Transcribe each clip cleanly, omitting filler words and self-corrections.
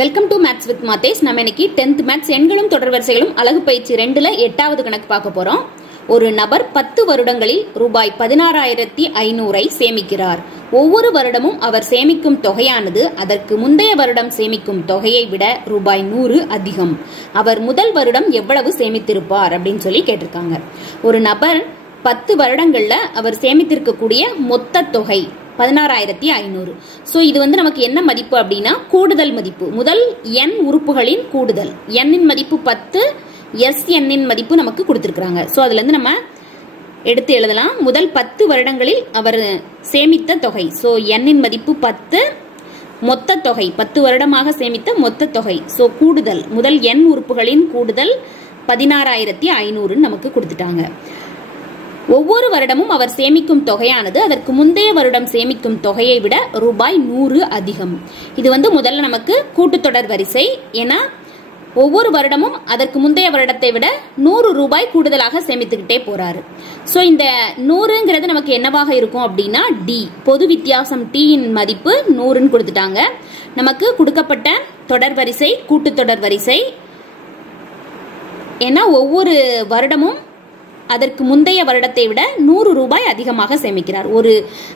Welcome to maths with Mathesh. நம்ம இன்னைக்கு 10th maths எண்களும் தொடர்வரிசைகளும் அலகு பயிற்சி 2ல 8வது கணக்கு பார்க்க போறோம். ஒரு நபர் 10 வருடங்களில் ரூபாய் 16,500 சேமிக்கிறார். ஒவ்வொரு வருடமும் அவர் சேமிக்கும் தொகையானது அதற்கு முந்தைய வருடம் சேமிக்கும் தொகையை விட ரூபாய் 100 அதிகம். அவர் முதல் வருடம் எவ்வளவு சேமித்திருப்பார் அப்படின்னு சொல்லி கேட்டிருக்காங்க. ஒரு நபர் 10 வருடங்கள்ல அவர் சேமித்திருக்கக்கூடிய மொத்த தொகை 16,500. சோ இது நமக்கு என்ன மதிப்பு அப்படின்னா கூடுதல் மதிப்பு. முதல் n உறுப்புகளின் கூடுதல். n இன் மதிப்பு 10, sn இன் மதிப்பு நமக்கு கொடுத்திருக்காங்க. சோ அதுல இருந்து நம்ம எடுத்து எழுதலாம். முதல் 10 வருடங்களில் அவர் சேமித்த தொகை. சோ n இன் மதிப்பு 10, மொத்த தொகை 10 வருடமாக சேமித்த மொத்த தொகை. சோ கூடுதல் முதல் n உறுப்புகளின் கூடுதல் 16,500 நமக்கு கொடுத்துட்டாங்க. ஒவ்வொரு வருடமும் அவர் சேமிக்கும் தொகையானது அதற்கு முந்தைய வருடம் சேமிக்கும் தொகையை விட ரூபாய் 100 அதிகம். இது முதல்ல நமக்கு கூட்டுத்தொடர் வரிசை. ஏன்னா ஒவ்வொரு வருடமும் அதற்கு முந்தைய வருடத்தை விட 100 ரூபாய் கூடுதலாக சேமித்துக்கிட்டே போறாரு. சோ இந்த 100ங்கிறது நமக்கு என்னவாக இருக்கும் அப்படின்னா டி, பொது வித்தியாசம் டி இன் மதிப்பு 100ன்னு கொடுத்துட்டாங்க. நமக்கு கொடுக்கப்பட்ட தொடர் வரிசை கூட்டுத்தொடர் வரிசை. ஏன்னா ஒவ்வொரு வருடமும் அதற்கு முந்தைய வருடத்தை விட 100 ரூபாய் அதிகமாக சேமிக்கிறார். ஒரு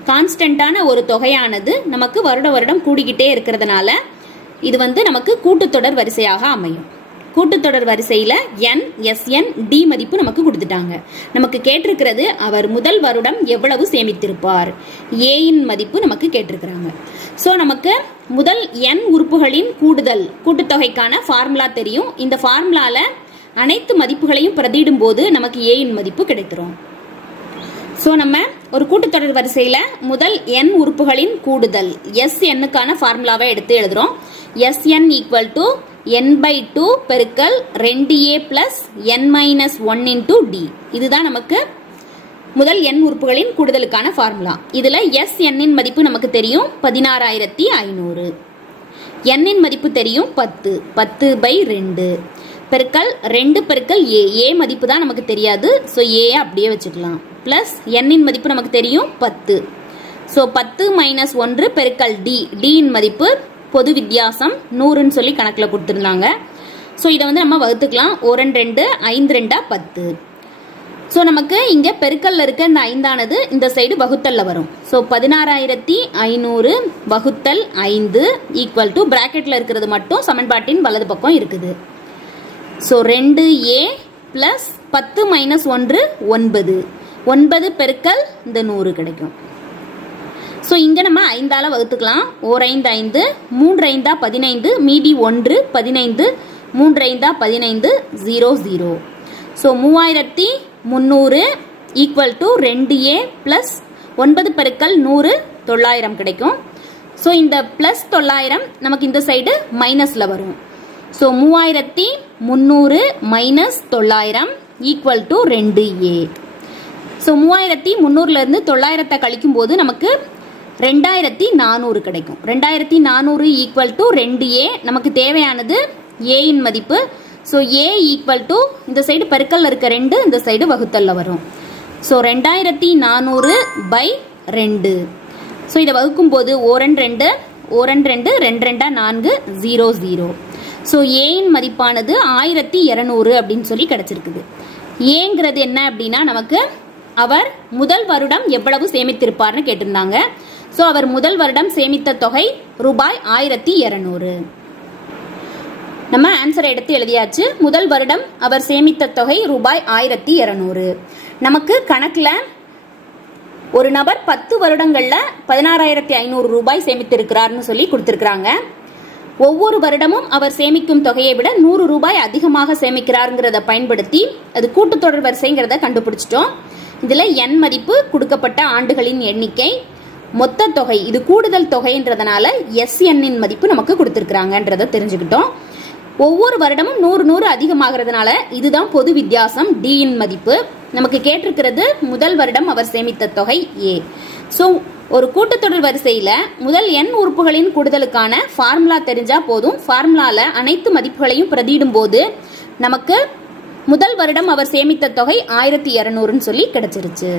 கான்ஸ்டன்டான ஒரு தொகையானது நமக்கு வருடம் கூடிக்கிட்டே இருக்கிறதுனால இது நமக்கு கூட்டுத்தொடர் வரிசையாக அமையும். கூட்டுத்தொடர் வரிசையில n, sn, d மதிப்பு நமக்கு கொடுத்துட்டாங்க. நமக்கு கேட்டிருக்கிறது அவர் முதல் வருடம் எவ்வளவு சேமித்திருப்பார். a இன் மதிப்பு நமக்கு கேட்டிருக்கிறாங்க. சோ நமக்கு முதல் n உறுப்புகளின் கூடுதல் கூட்டுத்தொகைக்கான ஃபார்முலா தெரியும். இந்த ஃபார்முலால அனைத்து மதிப்புகளையும் பிரதியிடும் போது நமக்கு a இன் மதிப்பு கிடைத்துரும். சோ நம்ம ஒரு கூட்டுத்தொடர் வரிசையில முதல் n உறுப்புகளின் கூடுதல் sn-க்கான ஃபார்முலாவை எடுத்து எழுதுறோம். sn ஈக்குவல் டு n/2 பெருக்கல் 2a plus n-1 into d. இதுதான் நமக்கு முதல் n உறுப்புகளின் கூடுதலுக்கான ஃபார்முலா. இதுல sn இன் மதிப்பு நமக்கு தெரியும் 16,500. n இன் மதிப்பு தெரியும் 10, 10/2 பெருக்கல் 2 பெருக்கல் a மதிப்பு தான் நமக்கு தெரியாது. சோ a அப்படியே வச்சுக்கலாம். பிளஸ் n இன் மதிப்பு நமக்கு தெரியும் 10. சோ 10 - 1 பெருக்கல் d, d இன் மதிப்பு பொது வித்தியாசம் 100ன்னு சொல்லி கணக்குல கொடுத்திருந்தாங்க. சோ இதை நம்ம வகுத்துக்கலாம். 1 2 5 2 10. சோ நமக்கு இங்க பெருக்கல்ல இருக்க இந்த 5ஆனது இந்த சைடு வகுத்தல்ல வரும். சோ 16,500 வகுத்தல் 5 ஈக்குவல் டு பிராக்கெட்ல இருக்கிறது மட்டும் சமன்பாட்டின் வலது பக்கம் இருக்குது. So 2a plus 10 - 1 9. 9 பெருக்கல் இந்த 100 கிடைக்கும். சோ இங்க நம்ம 5ஆல வகுத்துக்கலாம். 1 5 5, 3 5 15, மீதி 1 15, 3 5 15, 0 0. So 3300 equal to 2a plus 9 பெருக்கல் 100 900 கிடைக்கும். சோ இந்த பிளஸ் 900 நமக்கு இந்த சைடு மைனஸ்ல வரும். So 3300 minus 900 equal to 2a. So 3300ல இருந்து 900 கழிக்கும் போது நமக்கு 2400 கிடைக்கும். 2400 ஈக்குவல் டு 2a. நமக்கு தேவையானது a இன் மதிப்பு. சோ a ஈக்குவல் டு இந்த சைடு பெருக்கல்ல இருக்க 2 இந்த சைடு வகுத்தல்ல வரும். சோ 2400/2. சோ இதை வகுக்கும் போது 1 2 1 2 2 2 4 0 0. சோ a இன் மதிப்பானது 1200 அப்படின்னு சொல்லி கிடைச்சிருக்குது. ஏங்கிறது என்ன அப்படின்னா நமக்கு அவர் முதல் வருடம் எவ்வளவு சேமித்திருப்பார்னு கேட்டிருந்தாங்க. சோ அவர் முதல் வருடம் சேமித்த தொகை ரூபாய் 1200. நம்ம ஆன்சரை எடுத்து எழுதியாச்சு. முதல் வருடம் அவர் சேமித்த தொகை ரூபாய் 1200. நமக்கு கணக்குல ஒரு நபர் 10 வருடங்கள்ல 16,500 ரூபாய் சேமித்திருக்கிறார்னு சொல்லி கொடுத்திருக்கிறாங்க. ஒவ்வொரு வருடமும் அவர் சேமிக்கும் தொகையை விட 100 ரூபாய் அதிகமாக சேமிக்கிறாருங்கிறத பயன்படுத்தி அது கூட்டுத்தொடர் வரிசைங்கிறத கண்டுபிடிச்சிட்டோம். இதுல n மதிப்பு கொடுக்கப்பட்ட ஆண்டுகளின் எண்ணிக்கை, மொத்த தொகை இது கூடுதல் தொகைன்றதுனால sn இன் மதிப்பு நமக்கு கொடுத்திருக்காங்கன்றத தெரிஞ்சுக்கிட்டோம். ஒவ்வொரு வருடமும் 100 அதிகமாகிறதுனால இதுதான் பொது வித்தியாசம் d இன் மதிப்பு. நமக்கு கேட்டிருக்கிறது முதல் வருடம் அவர் சேமித்த தொகை a. சோ ஒரு கூட்டுத்தொடர் வரிசையில முதல் n உறுப்புகளின் கூடுதலுக்கான ஃபார்முலா தெரிஞ்சா போதும். ஃபார்முலால அனைத்து மதிப்புகளையும் பிரதியிடும் போது நமக்கு முதல் வருடம் அவர் சேமித்த தொகை 1200ன்னு சொல்லி கிடைச்சிருச்சு.